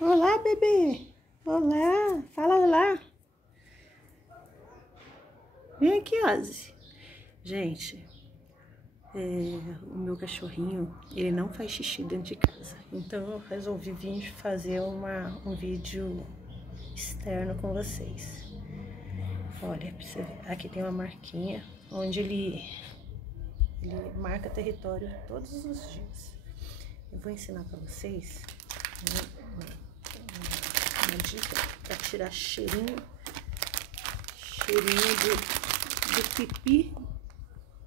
Olá, bebê. Olá. Fala olá. Vem aqui, Ozzy. Gente, o meu cachorrinho, ele não faz xixi dentro de casa. Então eu resolvi vir fazer um vídeo externo com vocês. Olha, pra você ver, aqui tem uma marquinha onde ele marca território todos os dias. Eu vou ensinar pra vocês uma dica para tirar cheirinho do pipi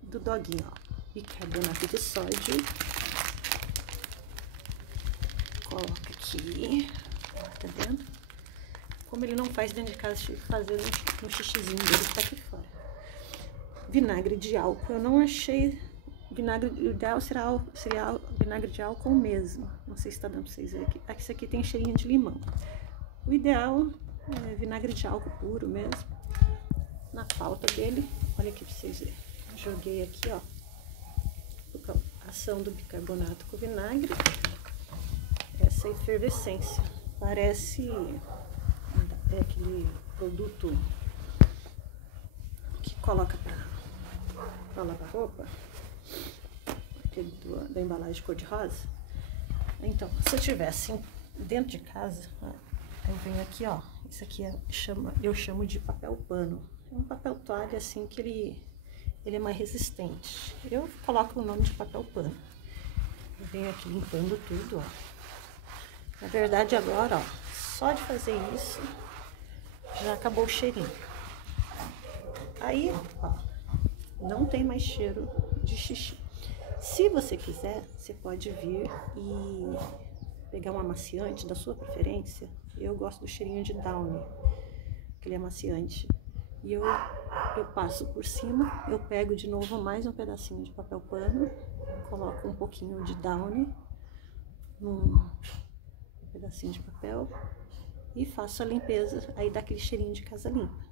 do doguinho, ó. Bicarbonato de sódio. Coloca aqui, tá vendo? Como ele não faz dentro de casa, tive que fazer um xixizinho dele que tá aqui fora. Vinagre de álcool, eu não achei vinagre, o ideal seria vinagre de álcool mesmo. Não sei se tá dando pra vocês verem aqui. Esse aqui tem cheirinho de limão. O ideal é vinagre de álcool puro mesmo. Na pauta dele, olha aqui pra vocês verem. Joguei aqui, ó, a ação do bicarbonato com vinagre. Essa efervescência. Parece aquele produto que coloca pra lavar roupa. Aquele da embalagem cor-de-rosa. Então, se eu tivesse dentro de casa, ó, eu venho aqui, ó. Isso aqui eu chamo de papel pano. É um papel toalha assim que ele é mais resistente. Eu coloco o nome de papel pano. Eu venho aqui limpando tudo, ó. Na verdade agora, ó, só de fazer isso já acabou o cheirinho. Aí, ó, não tem mais cheiro de xixi. Se você quiser, você pode vir e pegar um amaciante da sua preferência. Eu gosto do cheirinho de Downy, aquele amaciante. E eu passo por cima, eu pego de novo mais um pedacinho de papel pano, coloco um pouquinho de Downy num pedacinho de papel e faço a limpeza, aí dá aquele cheirinho de casa limpa.